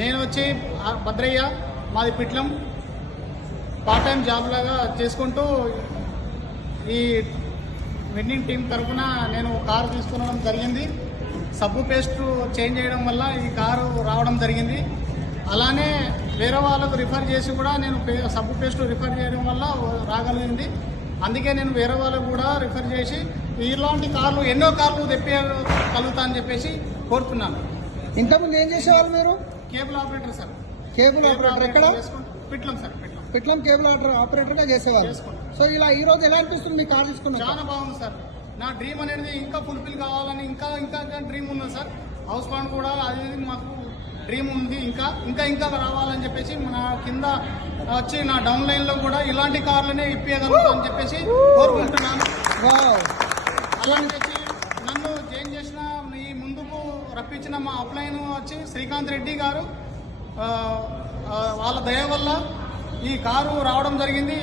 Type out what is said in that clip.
నేను వచ్చి భద్రయ్య, మాది పిట్లం. పార్ట్ టైం జాబ్ లాగా చేసుకుంటూ ఈ విన్నింగ్ టీం తరఫున నేను కారు తీసుకునడం జరిగింది. సబ్బు పేస్ట్ చేంజ్ చేయడం వల్ల ఈ కారు రావడం జరిగింది. అలానే వేరే వాళ్ళకు రిఫర్ చేసి కూడా నేను సబ్బు పేస్ట్ రిఫర్ చేయడం వల్ల రాగలిగింది. అందుకే నేను వేరే వాళ్ళకు కూడా రిఫర్ చేసి ఇలాంటి కార్లు ఎన్నో కార్లు తెప్పగలుగుతా అని చెప్పేసి కోరుతున్నాను. ఇంతకుముందు ఏం చేసేవాళ్ళు మీరు? Cable operator sir. Cable operator ఎక్కడ? Pitlam sir. Pitlam cable operator గా చేసేవాళ్ళు. సో ఇలా ఈ రోజు ఎలా అనిపిస్తుంది మీ కార్ తీసుకున్నా? చాలా బాగుంది సార్. నా డ్రీమ్ అనేది ఇంకా ఫుల్ఫిల్ కావాలని ఇంకా ఇంకా డ్రీమ్ ఉంది సార్. హౌస్ బాండ్ కూడా అది మాకు డ్రీమ్ ఉంది. ఇంకా ఇంకా ఇంకా రావాలని చెప్పేసి నా కింద వచ్చి నా డౌన్ లైన్ లో కూడా ఇలాంటి కార్లనే ఇప్పించగలుగుతా అని చెప్పేసి కోరుకుంటున్నాను. అలానే వచ్చి నన్ను జాయిన్ చేసిన ఈ ముందుకు రప్పించిన మా అప్లైన్ వచ్చి శ్రీకాంత్ రెడ్డి గారు, వాళ్ళ దయ వల్ల ఈ కారు రావడం జరిగింది.